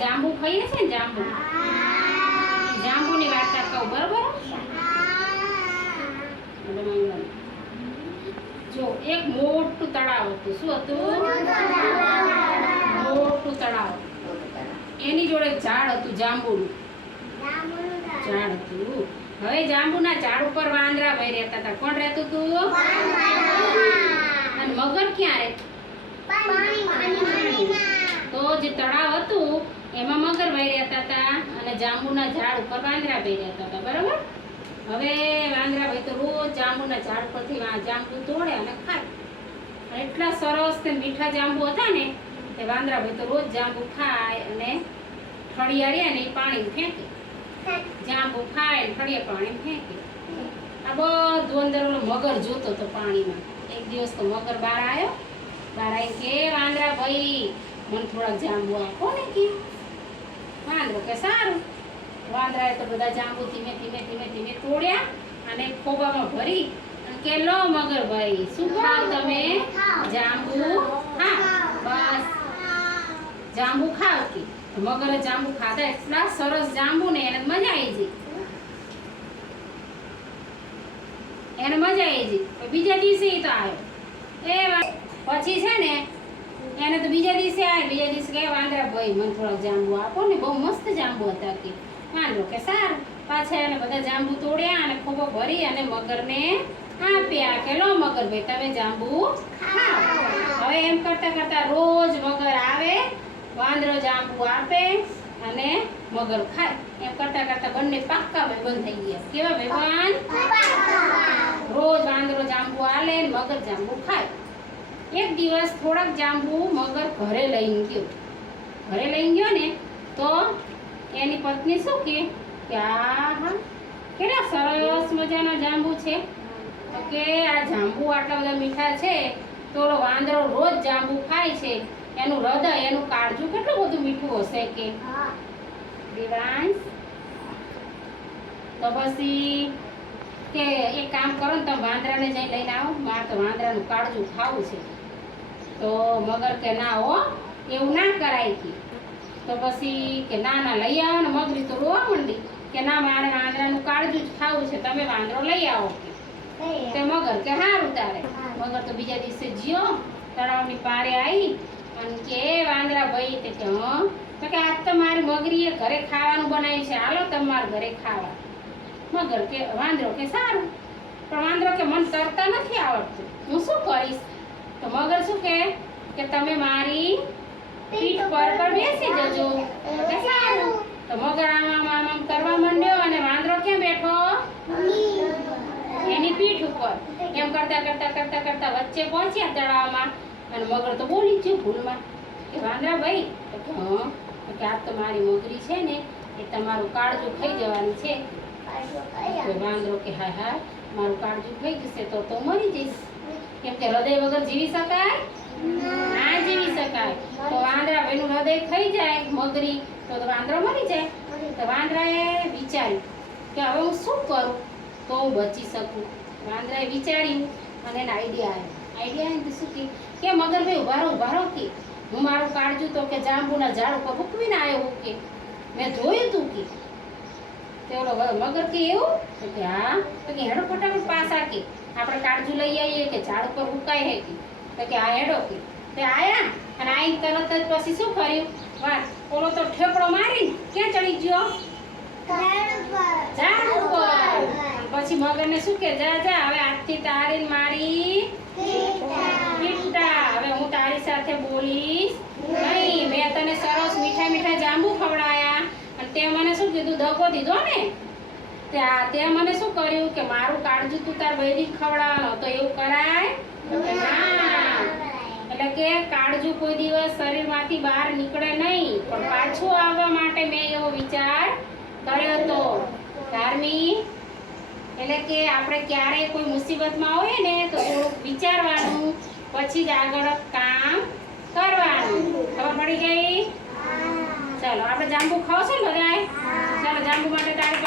જાંબુ ખાઈએ છે ને જાંબુ? જાંબુની વાર્તા કહું, બરોબર? જો, એક મોટું તળાવ હતું. શું હતું? મોટું તળાવ. એની જોડે ઝાડ હતું, જાંબુનું. ઝાડ હતું. હવે જાંબુના ઝાડ ઉપર વાંદરા ભાઈ રહેતા હતા. કોણ રહેતું હતું અને મગર ક્યાં રહે તો જે તળાવ હતું એમાં મગરભાઈ હતા અને જાંબુના ઝાડ ઉપર વાંદરાભાઈ રહેતા હતા બરાબર? હવે વાંદરાભાઈ તો રોજ જાંબુના ઝાડ પરથી જાંબુ તોડે અને ખાય. એટલા સરસ તે મીઠા જાંબુ હતા ને તે વાંદરાભાઈ તો રોજ જાંબુ ખાય અને ફળિયા રહ્યા ને એ પાણી ફેંકે. જાંબુ ખાય ને ફળિયા પાણી ફેંકે. આ બધું અંદર ઓલો મગર જોતો હતો પાણીમાં. એક દિવસ તો મગર બહાર આવ્યો બહાર આવી કે, વાંદરા ભાઈ, મને થોડાક જાંબુ આપો ને કે. વાંદરો કે સારું. વાંદરાએ તો બધા જાંબુ ધીમે ધીમે ધીમે ધીમે તોડ્યા અને ખોબામાં ભરી અને કે લો મગર ભાઈ, શું ખાવ તમે? જાંબુ હા બસ. જાંબુ ખાવ કે. મગર જાંબુ ખાધા, એટલા સરસ જાંબુ ને એને મજા આવી ગઈ. એને મજા આવી ગઈ. બીજા દિવસે તો આવ્યો એ પછી છે ને એને તો બીજા દિવસે આવે બીજા દિવસે કે વાંદરા ભાઈ મને થોડાક જાંબુ આપો ને. બહુ મસ્ત જાંબુ હતા કે. વાંદરો કે સારું. પાછા એને બધા જાંબુ તોડ્યા અને ખોબો ભરી અને મગરને આપ્યા કે લો મગર ભાઈ તમે જાંબુ ખાઓ. હવે એમ કરતા કરતા રોજ મગર આવે વાંદરો જાંબુ આપે અને મગર ખાય. એમ કરતા કરતા બંને પાક્કા ભાઈબંધ થઈ ગયા. કેવા ભાઈબંધ? રોજ વાંદરો જાંબુ આલે મગર જાંબુ ખાય. એક દિવસ થોડાક જાંબુ મગર ઘરે લઈને ગયો ઘરે લઈને ગયો ને તો એની પત્ની શું કે? કે આ હા કેટલા સરસ મજાના જાંબુ છે. તો કે આ જાંબુ આટલા બધા મીઠા છે તો વાંદરો રોજ જાંબુ ખાય છે. એનું હૃદય એનું કાળજું કેટલું બધું મીઠું હશે કે? દેવાંશ તો પછી કે એક કામ કરો ને તમે વાંદરાને જઈ લઈને આવો. મારે તો વાંદરાનું કાળજું ખાવું છે. તો મગર કે ના હો એવું ના કરાય કે. તો પછી કે ના ના લઈ આવો ને મગરી તો રોવા માંડી. કે ના મારે વાંદરાનું કાળજું જ ખાવું છે તમે વાંદરો લઈ આવો. તે મગર કે હારું તારે. મગર તો બીજા દિવસે જીઓ તળાવની પારે આવી અને કે વાંદરા ભાઈ તે કે હં? તો કે આજ તો મારી મગરીએ ઘરે ખાવાનું બનાવ્યું છે હાલો તમારે ઘરે ખાવા. મગર કે વાંદરો કે સારું. પણ વાંદરો કે મને તરતા નથી આવડતું. હું શું કરીશ? તો મગર શું કે કે તમે મારી પીઠ પર પર બેસી જજો. કે સારું તો મગર આમ આમ કરવા માંડ્યો અને વાંદરો ક્યાં બેઠો? એની પીઠ ઉપર. એમ કરતા કરતા કરતા કરતા વચ્ચે પહોંચ્યા તળાવમાં. અને મગર તો બોલી જ ગયું ભૂલમાં. કે વાંદરા ભાઈ તો કે કે આ તો મારી મગરી છે ને એ તમારું કાળજું ખાઈ જવાનું છે. વાંદરો કે હા હા મારું કાળજું ખાઈ જશે તો તો મરી જઈશ. કેમ કે હૃદય વગર જીવી શકાય? ના જીવી શકાય. તો વાંદરા ભાઈનું હૃદય થઈ જાય મગરી, તો વાંદરો મરી જાય. તો વાંદરાએ વિચાર્યું કે હવે હું શું કરું? તો હું બચી શકું. વાંદરાએ વિચાર્યું અને એને આઈડિયા આવ્યો આઈડિયા આવ્યો શું કે? કે મગરભાઈ ઊભા રહો ઊભા રહો કે હું મારું કાળજું તો કે જાંબુના ઝાડ ઉપર મૂકવીને આવ્યો કે? મેં જોયું તું કે. તે ઓલો મગર કે એવું? તો કે હા. તો કે હેડો ફટાફટ પાસા કે. આપણે કાળજું લઈ આવીએ કે ઝાડ ઉપર ઉકાઈ હે કે તો કે આ હેડો કે. તે આયા. અને આઈ તરત જ પછી શું કર્યું? વાત ઓલો તો ઠેકડો મારી ક્યાં ચડી ગયો? ઝાડ ઉપર. પછી મગરને શું કે જા જા હવે આજથી તારી મારી પીટા હવે હું તારી સાથે બોલીશ નહીં. મેં તને સરસ મીઠા મીઠા જાંબુ ખવડાયા. અને તે મને શું કીધું? દગો દીધો ને? ત્યાં તે મને શું કર્યું કે મારું કાળજું તું તાર બૈરી ખવડાવવાનો. તો એવું કરાય? એટલે કે કાળજું કોઈ દિવસ શરીરમાંથી બહાર નીકળે નહીં. પણ પાછું આવવા માટે મેં એવો વિચાર કર્યો હતો ધાર્મી એટલે કે આપણે ક્યારેય કોઈ મુસીબતમાં હોઈએ ને તો થોડુંક વિચારવાનું પછી જ આગળ કામ કરવાનું. ખબર પડી ગઈ? ચાલો આપણે જાંબુ ખાવ છો ને બધાય ચાલો જાંબુ માટે તારી